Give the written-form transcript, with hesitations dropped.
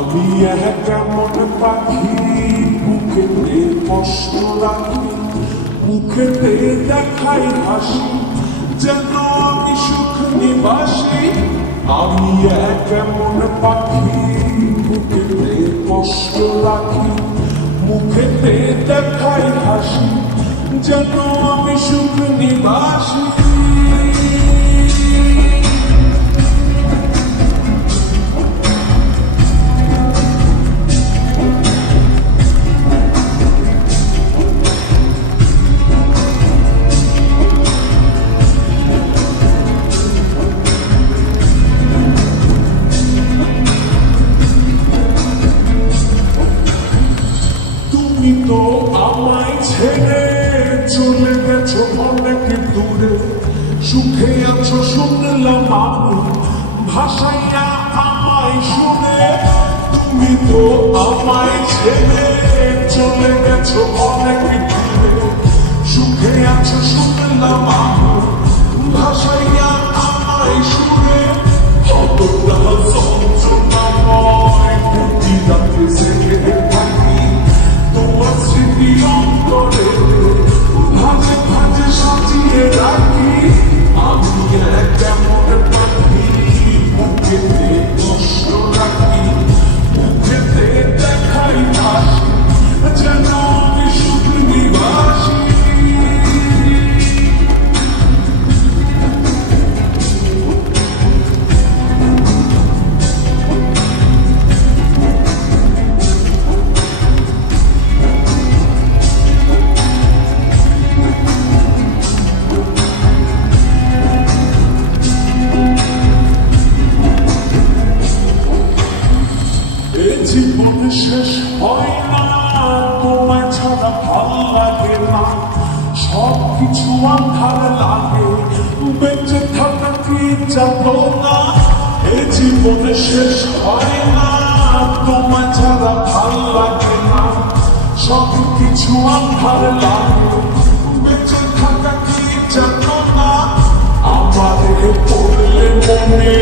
আমি কেমন পাখি বুকেতে কষ্ট রাখি, মুখেতে দেখাই হাসি, যেন আমি সুখ নিবাসী। আমি কেমন পাখি বুকেতে কষ্ট রাখি, মুখেতে দেখাই হাসি, যেন আমি সুখ নিবাসী। তুমি তো আমায় ছেড়ে চলে গেছো অনেক দূরে, সুখে আছো শুনলাম আমি ভাসাইয়া আমায় শুনে। তুমি তো আমায় ছেড়ে চলে গেছো অনেক দূরে, সুখে আছো শুনলাম আমি ভাসাইয়া আমায় শুনে। কতটা যন্ত্রণাময় প্রতি রাতে জেগে থাকি, তোমার স্মৃতি অন্তরে ভাঁজে ভাঁজে সাজিয়ে রাখি। আমি কেমন পাখি বুকেতে কষ্ট রাখি, মুখেতে দেখাই হাসি, যেন আমি সুখ নিবাসী। জীবন শেষ হয় না, তোমায় ছাড়া ভাল লাগে না, সব কিছু আন্ধার লাগে, বেঁচে থাকা কি যাতো না। এ জীবন শেষ হয় না, তোমায় ছাড়া ভাল লাগে না, সব কিছু আন্ধার লাগে, বেঁচে থাকা কি যাতো না। আমারে পড়লে মনে